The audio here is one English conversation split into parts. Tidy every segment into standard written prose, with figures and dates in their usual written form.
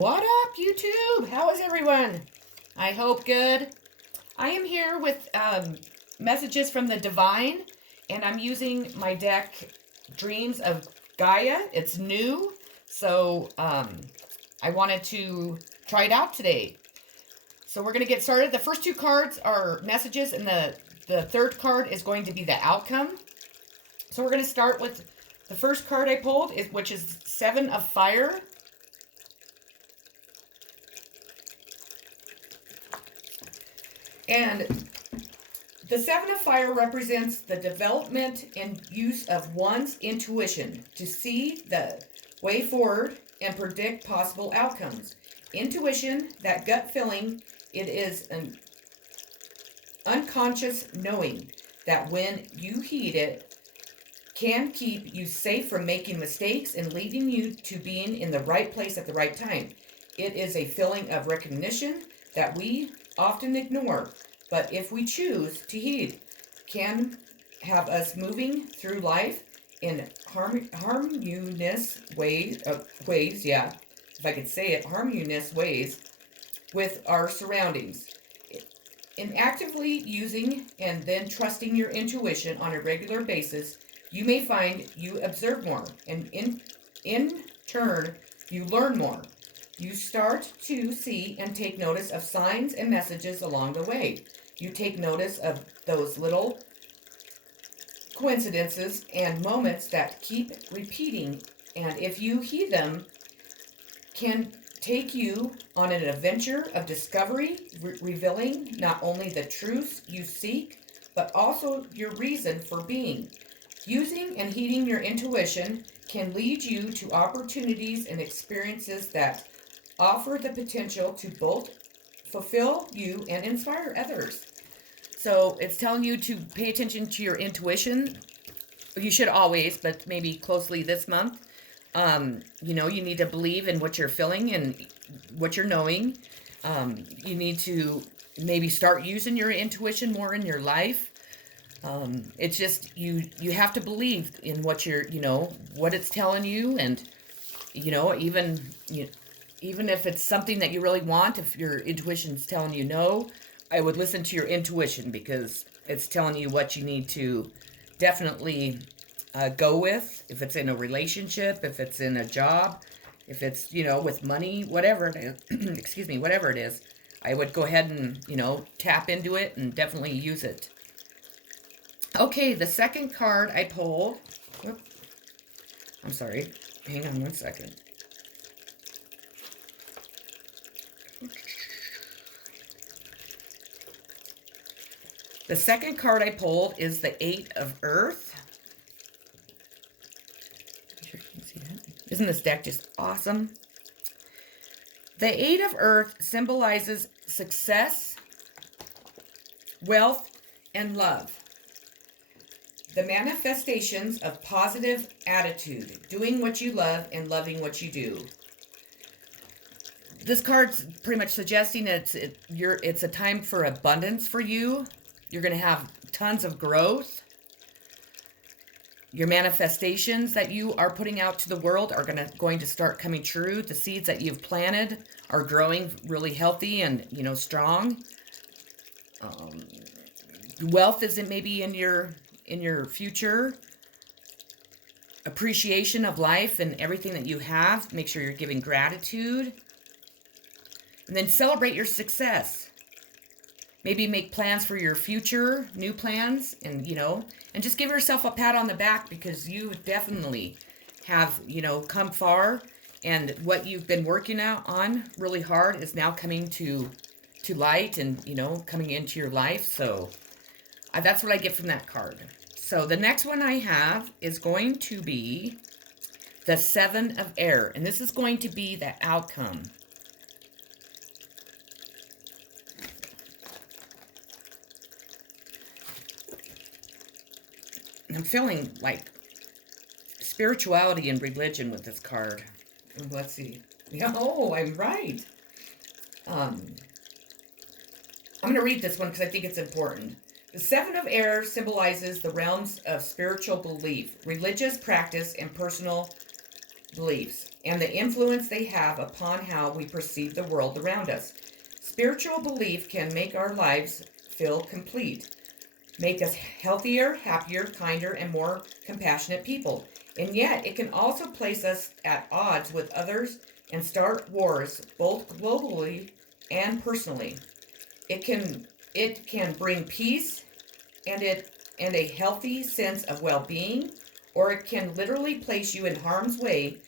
What up, YouTube? How is everyone? I hope good. I am here with messages from the Divine, and I'm using my deck Dreams of Gaia. It's new, so I wanted to try it out today. So we're going to get started. The first two cards are messages, and the third card is going to be the outcome. So we're going to start with the first card I pulled, which is Seven of Fire. And the Seven of Fire represents the development and use of one's intuition to see the way forward and predict possible outcomes. Intuition, that gut feeling, it is an unconscious knowing that when you heed it, can keep you safe from making mistakes and leading you to being in the right place at the right time. It is a feeling of recognition that we often ignore, but if we choose to heed, can have us moving through life in harmonious ways, if I could say it, harmonious ways with our surroundings. In actively using and then trusting your intuition on a regular basis, you may find you observe more, and in turn, you learn more. You start to see and take notice of signs and messages along the way. You take notice of those little coincidences and moments that keep repeating, and if you heed them, can take you on an adventure of discovery, revealing not only the truths you seek, but also your reason for being. Using and heeding your intuition can lead you to opportunities and experiences that offer the potential to both fulfill you and inspire others. So it's telling you to pay attention to your intuition. You should always, but maybe closely this month. You need to believe in what you're feeling and what you're knowing. You need to maybe start using your intuition more in your life. It's just you have to believe in what what it's telling you, and even if it's something that you really want, if your intuition's telling you no, I would listen to your intuition, because it's telling you what you need to definitely go with. If it's in a relationship, if it's in a job, if it's, with money, whatever it is, excuse me, whatever it is, I would go ahead and, tap into it and definitely use it. Okay, the second card I pulled, I'm sorry, hang on one second. The second card I pulled is the Eight of Earth. Sure you can see that. Isn't this deck just awesome? The Eight of Earth symbolizes success, wealth, and love. The manifestations of positive attitude, doing what you love and loving what you do. This card's pretty much suggesting that it's a time for abundance for you. You're going to have tons of growth. Your manifestations that you are putting out to the world are going to start coming true. The seeds that you've planted are growing really healthy and, strong. Wealth isn't maybe in your future. Appreciation of life and everything that you have. Make sure you're giving gratitude. And then celebrate your success. Maybe make plans for your future, new plans, and, and just give yourself a pat on the back, because you definitely have, come far, and what you've been working out on really hard is now coming to light and, coming into your life. So that's what I get from that card. So the next one I have is going to be the Seven of Air, and this is going to be the outcome. I'm feeling like spirituality and religion with this card. Let's see. Oh, I'm right. I'm going to read this one because I think it's important. The Seven of Air symbolizes the realms of spiritual belief, religious practice, and personal beliefs and the influence they have upon how we perceive the world around us. Spiritual belief can make our lives feel complete, make us healthier, happier, kinder, and more compassionate people. And yet, it can also place us at odds with others and start wars, both globally and personally. It can bring peace and a healthy sense of well-being, or it can literally place you in harm's way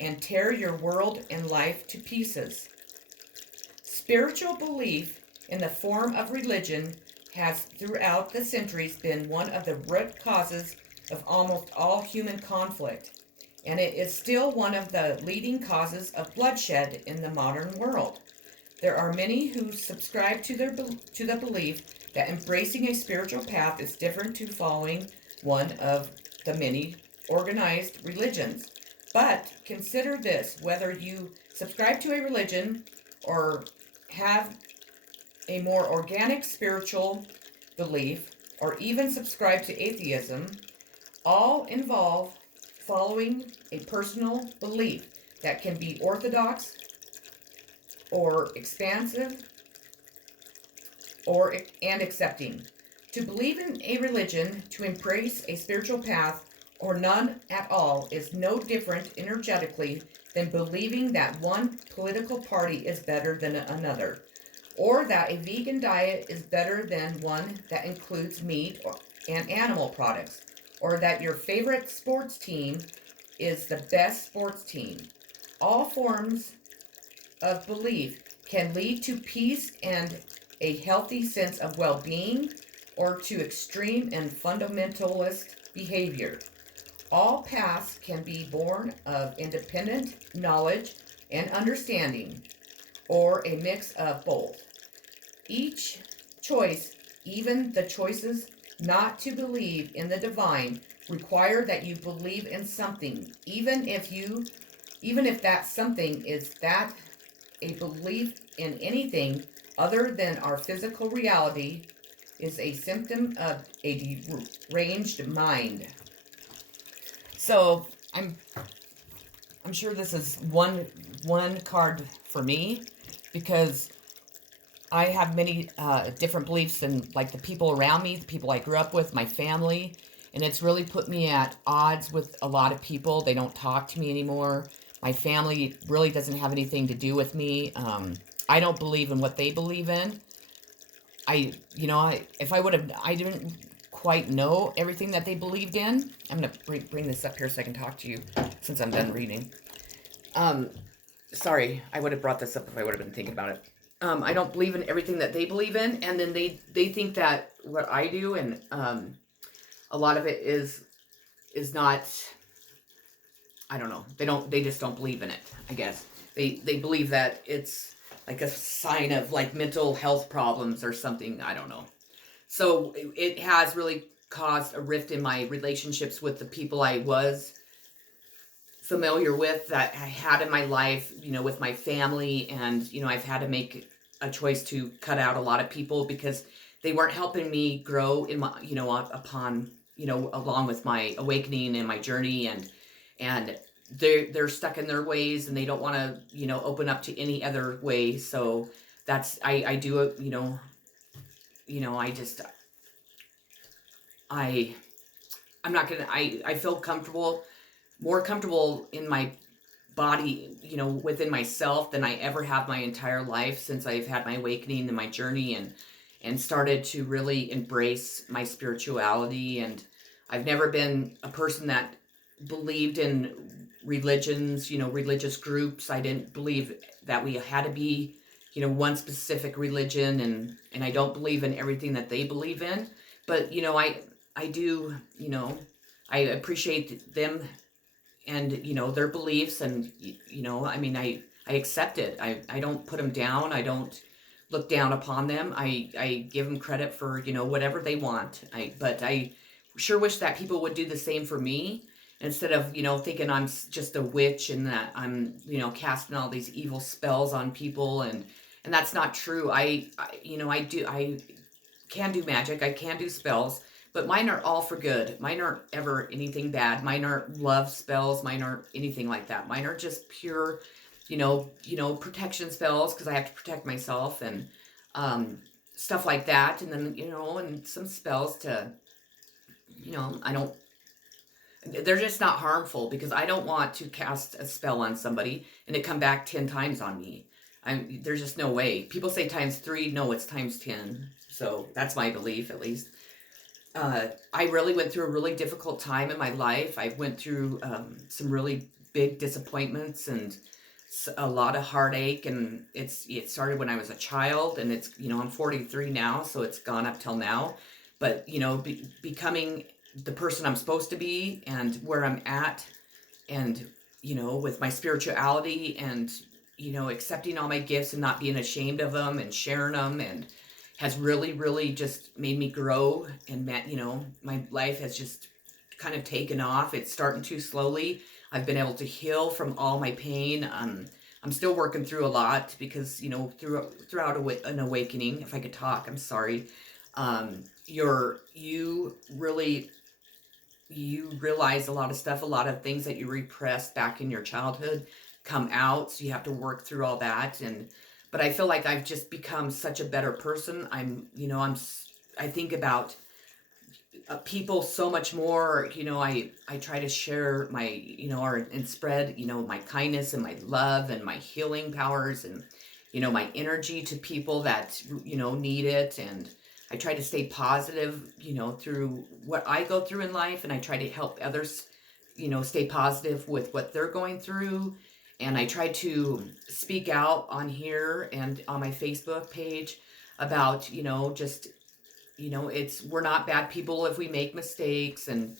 and tear your world and life to pieces. Spiritual belief in the form of religion has throughout the centuries been one of the root causes of almost all human conflict, and it is still one of the leading causes of bloodshed in the modern world. There are many who subscribe to the belief that embracing a spiritual path is different to following one of the many organized religions. But consider this: whether you subscribe to a religion or have a more organic spiritual belief, or even subscribe to atheism, all involve following a personal belief that can be orthodox or expansive and accepting. To believe in a religion, to embrace a spiritual path, or none at all is no different energetically than believing that one political party is better than another, or that a vegan diet is better than one that includes meat and animal products, or that your favorite sports team is the best sports team. All forms of belief can lead to peace and a healthy sense of well-being, or to extreme and fundamentalist behavior. All paths can be born of independent knowledge and understanding, or a mix of both. Each choice, even the choices not to believe in the divine, require that you believe in something, even if that something is that a belief in anything other than our physical reality is a symptom of a deranged mind. So I'm sure this is one card for me, because I have many different beliefs than like the people around me, the people I grew up with, my family, and it's really put me at odds with a lot of people. They don't talk to me anymore. My family really doesn't have anything to do with me. I don't believe in what they believe in. I didn't quite know everything that they believed in. I'm going to bring this up here so I can talk to you since I'm done reading. Sorry, I would have brought this up if I would have been thinking about it. I don't believe in everything that they believe in, and then they think that what I do, and a lot of it is not, I don't know. They just don't believe in it, I guess. They believe that it's like a sign of like mental health problems or something, I don't know. So it has really caused a rift in my relationships with the people I was familiar with, that I had in my life, with my family. And, I've had to make a choice to cut out a lot of people because they weren't helping me grow in my, along with my awakening and my journey. And they're stuck in their ways, and they don't want to, open up to any other way. So that's, I do it, I'm not gonna, I feel comfortable, more comfortable in my body, within myself than I ever have my entire life since I've had my awakening and my journey, and started to really embrace my spirituality. And I've never been a person that believed in religions, religious groups. I didn't believe that we had to be, one specific religion, and I don't believe in everything that they believe in. But, I do, I appreciate them and, their beliefs, and, I accept it. I don't put them down. I don't look down upon them. I give them credit for, whatever they want. But I sure wish that people would do the same for me, instead of, thinking I'm just a witch and that I'm, casting all these evil spells on people. And that's not true. I can do magic. I can do spells, but mine are all for good. Mine aren't ever anything bad. Mine aren't love spells. Mine aren't anything like that. Mine are just pure, protection spells, because I have to protect myself, and stuff like that. And then, and some spells to, I don't, they're just not harmful, because I don't want to cast a spell on somebody and it come back 10 times on me. There's just no way. People say times 3. No, it's times 10. So that's my belief, at least. I really went through a really difficult time in my life. I went through some really big disappointments and a lot of heartache, and it started when I was a child, and it's, I'm 43 now, so it's gone up till now. But, becoming the person I'm supposed to be, and where I'm at, and, with my spirituality, and, accepting all my gifts and not being ashamed of them and sharing them, and has really, really just made me grow. And, my life has just kind of taken off. It's starting to slowly. I've been able to heal from all my pain. I'm still working through a lot, because, throughout an awakening, if I could talk, I'm sorry. You realize a lot of stuff, a lot of things that you repressed back in your childhood come out. So you have to work through all that. But I feel like I've just become such a better person. I think about people so much more. I try to share my, and spread, my kindness and my love and my healing powers, and, my energy to people that, need it. And I try to stay positive, through what I go through in life, and I try to help others, stay positive with what they're going through. And I try to speak out on here and on my Facebook page about, just, we're not bad people if we make mistakes, and,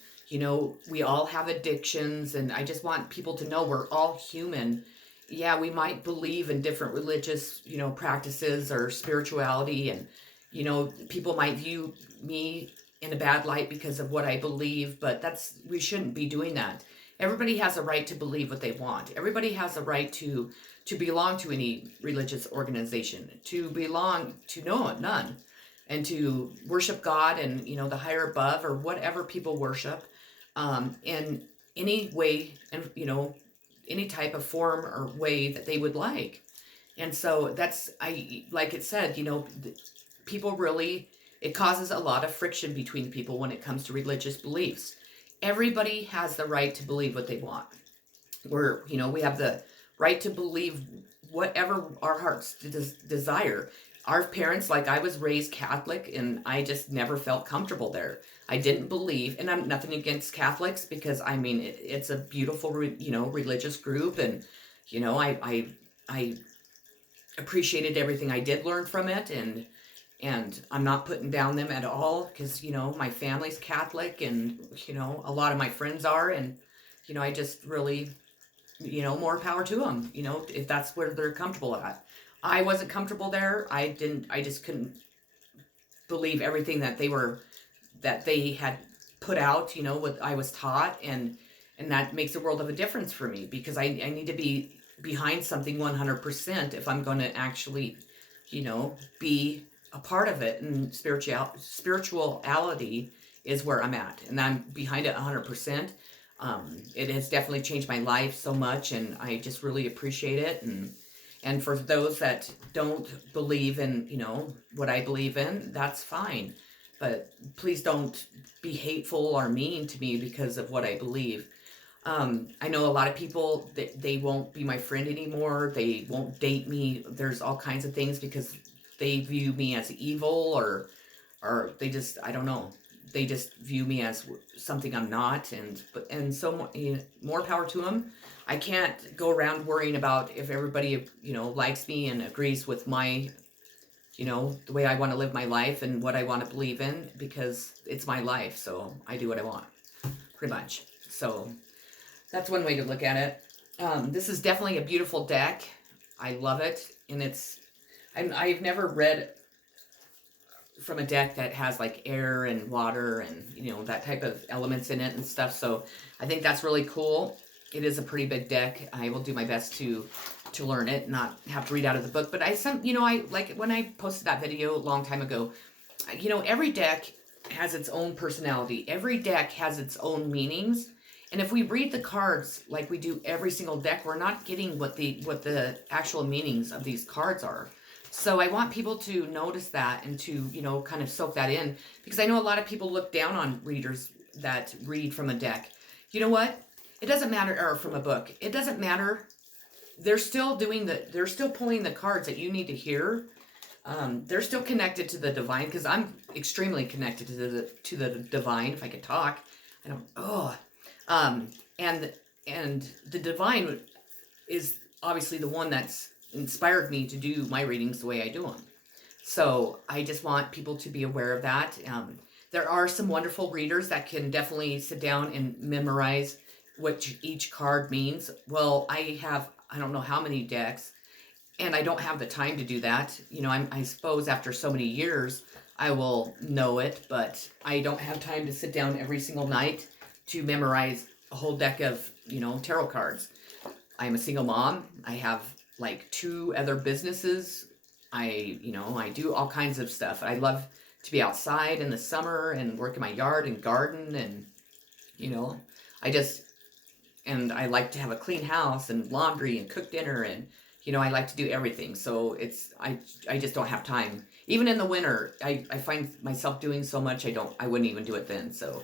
we all have addictions, and I just want people to know we're all human. Yeah, we might believe in different religious, practices or spirituality, and, people might view me in a bad light because of what I believe, but we shouldn't be doing that. Everybody has a right to believe what they want. Everybody has a right to belong to any religious organization, to belong to none, and to worship God and, the higher above, or whatever people worship, in any way, and, any type of form or way that they would like. And so like it said, people really, it causes a lot of friction between people when it comes to religious beliefs. Everybody has the right to believe what they want. We have the right to believe whatever our hearts desire. Our parents, like, I was raised Catholic, and I just never felt comfortable there. I didn't believe, and I'm nothing against Catholics, because it's a beautiful, religious group, and, I appreciated everything I did learn from it, and I'm not putting down them at all, because, my family's Catholic, and, a lot of my friends are, and, I just really, more power to them, if that's where they're comfortable at. I wasn't comfortable there. I just couldn't believe everything that they had put out, what I was taught, and that makes a world of a difference for me, because I need to be behind something 100% if I'm going to actually, be a part of it. And spirituality is where I'm at, and I'm behind it 100%. It has definitely changed my life so much, and I just really appreciate it. And for those that don't believe in, what I believe in, that's fine. But please don't be hateful or mean to me because of what I believe. I know a lot of people that they won't be my friend anymore. They won't date me. There's all kinds of things, because they view me as evil, or they just, I don't know. They just view me as something I'm not, and so more power to them. I can't go around worrying about if everybody, likes me and agrees with my, the way I want to live my life and what I want to believe in, because it's my life, so I do what I want, pretty much. So that's one way to look at it. This is definitely a beautiful deck. I love it, and I've never read from a deck that has like air and water and that type of elements in it and stuff. So I think that's really cool. It is a pretty big deck. I will do my best to learn it, not have to read out of the book. But I like when I posted that video a long time ago, every deck has its own personality. Every deck has its own meanings. And if we read the cards like we do every single deck, we're not getting what the actual meanings of these cards are. So I want people to notice that and to, you know, kind of soak that in, because I know a lot of people look down on readers that read from a deck. You know what? It doesn't matter, or from a book. It doesn't matter. They're still pulling the cards that you need to hear. They're still connected to the divine, because I'm extremely connected to the divine. If I could talk, I don't. Oh, and the divine is obviously the one that's inspired me to do my readings the way I do them. So I just want people to be aware of that. There are some wonderful readers that can definitely sit down and memorize what each card means. Well, I don't know how many decks, and I don't have the time to do that. You know, I suppose after so many years, I will know it, but I don't have time to sit down every single night to memorize a whole deck of, you know, tarot cards. I'm a single mom. I have like 2 other businesses. I do all kinds of stuff. I love to be outside in the summer and work in my yard and garden, and, you know, and I like to have a clean house and laundry and cook dinner, and, you know, I like to do everything. So I just don't have time. Even in the winter, I find myself doing so much, I wouldn't even do it then. So,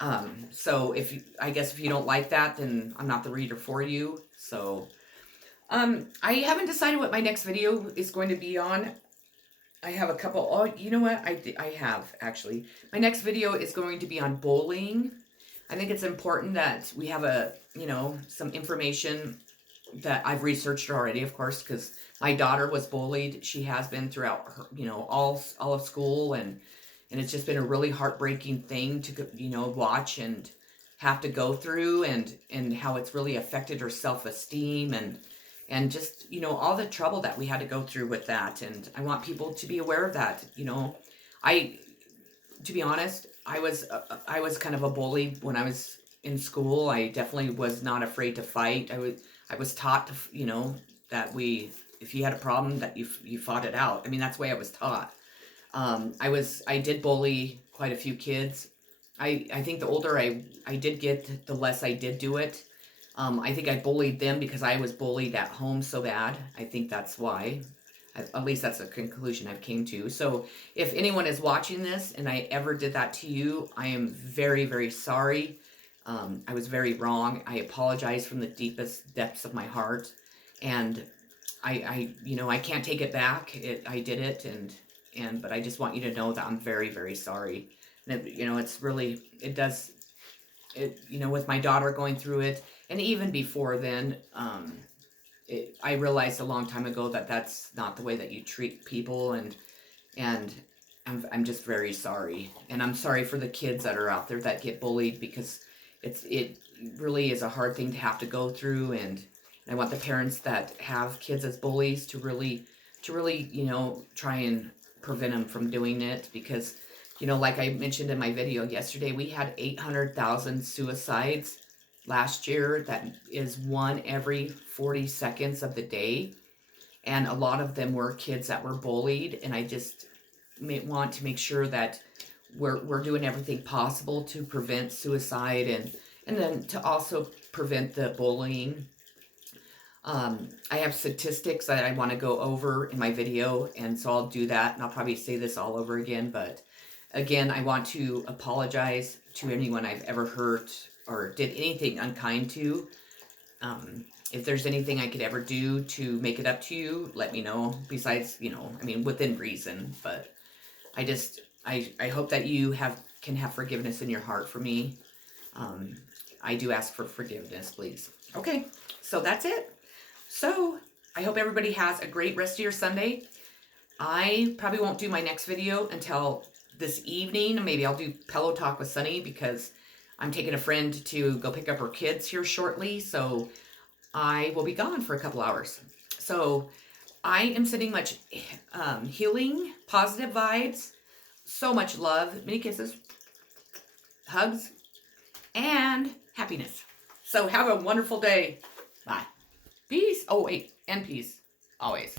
I guess if you don't like that, then I'm not the reader for you. So, I haven't decided what my next video is going to be on. I have a couple. Oh, you know what? I have, actually. My next video is going to be on bullying. I think it's important that we have some information that I've researched already, of course, because my daughter was bullied. She has been throughout her, all of school, and it's just been a really heartbreaking thing to, watch and have to go through, and how it's really affected her self-esteem, and just, all the trouble that we had to go through with that. And I want people to be aware of that. To be honest, I was kind of a bully when I was in school. I definitely was not afraid to fight. I was taught to, that if you had a problem, that you fought it out. I mean, that's the way I was taught. I did bully quite a few kids. I think the older I did get, the less I did do it. I think I bullied them because I was bullied at home so bad. I think that's why. At least that's a conclusion I've came to. So if anyone is watching this and I ever did that to you, I am very, very sorry. I was very wrong. I apologize from the deepest depths of my heart. And I can't take it back. I did it, but I just want you to know that I'm very, very sorry. And it's really, with my daughter going through it, and even before then, I realized a long time ago that that's not the way that you treat people, and I'm just very sorry. And I'm sorry for the kids that are out there that get bullied, because it really is a hard thing to have to go through, and I want the parents that have kids as bullies to really try and prevent them from doing it, because like I mentioned in my video yesterday, we had 800,000 suicides last year. That is one every 40 seconds of the day. And a lot of them were kids that were bullied. And I just want to make sure that we're doing everything possible to prevent suicide, and then to also prevent the bullying. I have statistics that I want to go over in my video, and so I'll do that, and I'll probably say this all over again. But again, I want to apologize to anyone I've ever hurt or did anything unkind to. If there's anything I could ever do to make it up to you, let me know. Besides, within reason. But I hope that you can have forgiveness in your heart for me. I do ask for forgiveness, please. Okay, so that's it. So I hope everybody has a great rest of your Sunday. I probably won't do my next video until this evening. Maybe I'll do Pillow Talk with Sunny, because I'm taking a friend to go pick up her kids here shortly. So I will be gone for a couple hours. So I am sending much healing, positive vibes, so much love, many kisses, hugs, and happiness. So have a wonderful day. Bye. Peace. Oh, wait. And peace. Always.